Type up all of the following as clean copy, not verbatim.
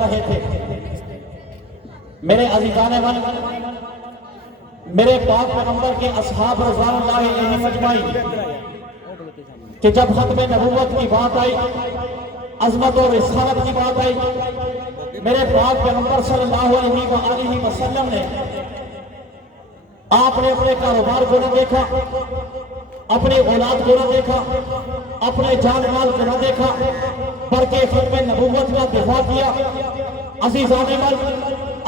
رہے تھے۔ میرے عزیزان من، میرے پاک پیغمبر کے اصحاب رضوان اللہ علیہم اجمعین کہ جب ختم نبوت کی بات آئی، عظمت اور رسالت کی بات آئی، میرے پاک پیغمبر صلی اللہ علیہ وسلم نے آپ نے اپنے کاروبار کو نہ دیکھا، اپنی اولاد کو نہ دیکھا، اپنے جان مال کو نہ دیکھا، بلکہ ختم نبوت کا دفاع کیا۔ عزیزان من،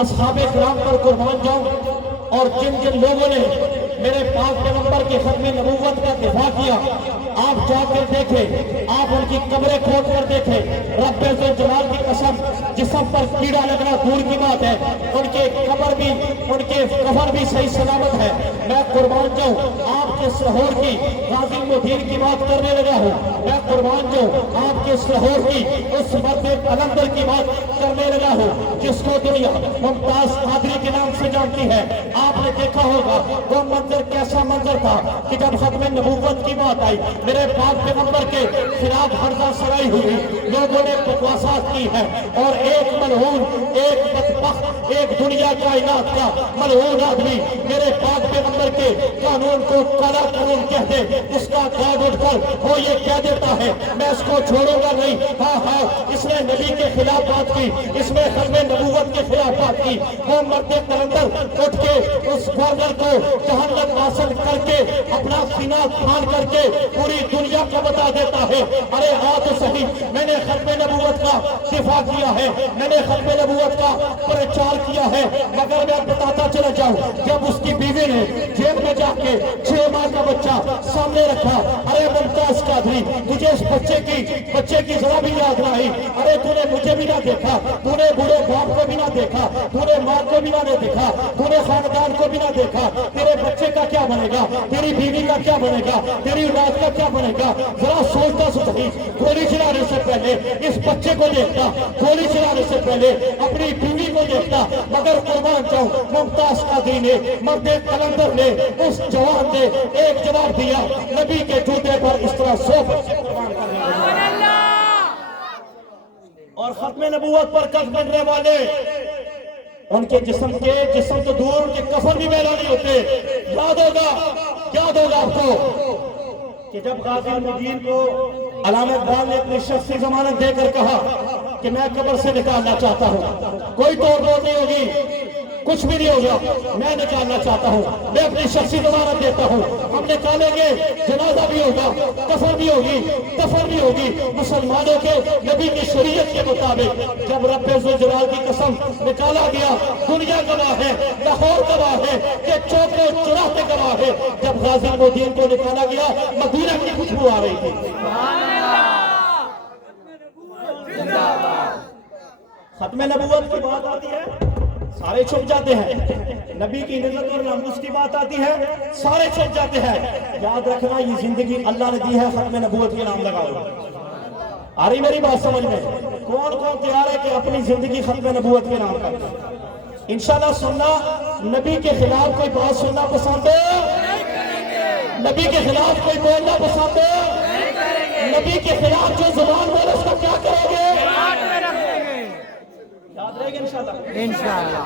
اصحاب کرام پر قربان جاؤں، اور جن جن لوگوں نے میرے پاک پیغمبر کے ختم نبوت کا دفاع کیا، آپ جا کر دیکھیں، آپ ان کی قبریں کھود کر دیکھیں، رب ذوالجلال کی قسم، جسم پر کیڑا لگنا دور کی بات ہے، ان کے قبر بھی، ان کے کفن بھی صحیح سلامت ہے۔ میں قربان جاؤں، آپ کے سحور کی غازی مدین کی بات کرنے لگا ہوں، میں قربان جاؤں، آپ کے سحور کی اس مرد قلندر کی بات کرنے لگا ہوں جس کو دنیا ممتاز قادری کے نام سے جانتی ہے۔ آپ نے دیکھا ہوگا وہ منظر کیسا منظر تھا کہ جب ختم نبوت کی بات آئی، میرے پاک پیغمبر کے خلاف ہرزہ سرائی ہوئی، لوگوں نے بکواسات کی ہے، اور ایک ملعون، ایک بدبخت، ایک دنیا کائنات کا ملعون آدمی میرے پاک پیغمبر کے قانون کو کالا قانون کہہ دے، اس کا داغ اٹھ کر وہ یہ کہہ دیتا ہے میں اس کو چھوڑوں گا نہیں۔ ہاں ہاں، اس نے نبی کے خلاف بات کی، اس نے ختم نبوت کے خلاف بات کی۔ وہ مرد قلندر اٹھ کے اس گورنر کو جہنم حاصل کر کے اپنا سینہ تھان کر کے پوری دنیا کو بتا دیتا ہے، ارے آ تو صحیح، میں نے ختم نبوت کا دفاع کیا ہے، میں نے ختم نبوت کا پرچار کیا ہے۔ مگر میں بتاتا چلا جاؤں، جب اس کی بیوی نے جیل میں جا کے 6 ماہ کا بچہ سامنے رکھا، ارے ممتاز قادری، تجھے اس بچے کی ذرا بھی یاد نہ آئی؟ ارے تو نے مجھے بھی نہ دیکھا، تو نے بوڑھے باپ کو بھی نہ دیکھا، تو نے ماں کو بھی نہ دیکھا، تو نے خاندان کو بھی نہ دیکھا، تیرے بچے کا کیا بنے گا، تیری بیوی کا کیا بنے گا، تیری اولاد کا کیا بنے گا؟ ذرا سوچتا سوچی، گولی چلانے سے پہلے اس بچے کو دیکھتا، گولی چلانے سے پہلے اپنی بیوی کو دیکھتا۔ مگر قربان جاؤں، ممتاز قادری نے، مرد قلندر نے، اس جوان نے ایک جواب دیا، نبی کے جوتے پر اس طرح سو اور ختم نبوت پر قد بننے والے ان کے جسم تو دور، ان کے کفن بھی میلا نہیں ہوتے۔ یاد ہوگا آپ کو کہ جب غازی المدین کو علامہ اقبال نے اپنی شخصی ضمانت دے کر کہا کہ میں قبر سے نکالنا چاہتا ہوں، کوئی توڑ نہیں ہوگی، کچھ بھی نہیں ہوگا، میں نکالنا چاہتا ہوں، میں اپنی شخصی ضمانت دیتا ہوں، ہم نکالیں گے، جنازہ بھی ہوگا، کفن بھی ہوگی، دفن بھی ہوگی مسلمانوں کے نبی کی شریعت کے مطابق۔ جب رب ذوالجلال کی قسم نکالا گیا، دنیا گواہ ہے، لاہور گواہ ہے، کہ چوکے چوراہے گواہ ہے، جب غازی المدین کو نکالا گیا مدینہ کی خوشبو آ رہی تھی۔ ختم نبوت کی بات آتی ہے، سارے چھپ جاتے ہیں، نبی کی عزت اور ناموس کی بات آتی ہے، سارے چھپ جاتے ہیں۔ یاد رکھنا، یہ زندگی اللہ نے دی ہے، ختم نبوت کے نام لگا دو۔ آ رہی میری بات سمجھ میں؟ کون تیار ہے کہ اپنی زندگی ختم نبوت کے نام کر؟ انشاءاللہ سننا، نبی کے خلاف کوئی بات سننا پسند ہے؟ نبی کے خلاف کوئی بولنا پسند ہے؟ نبی کے خلاف جو زبان بولے اس کا کیا کریں گے؟ یاد رہے گا انشاءاللہ؟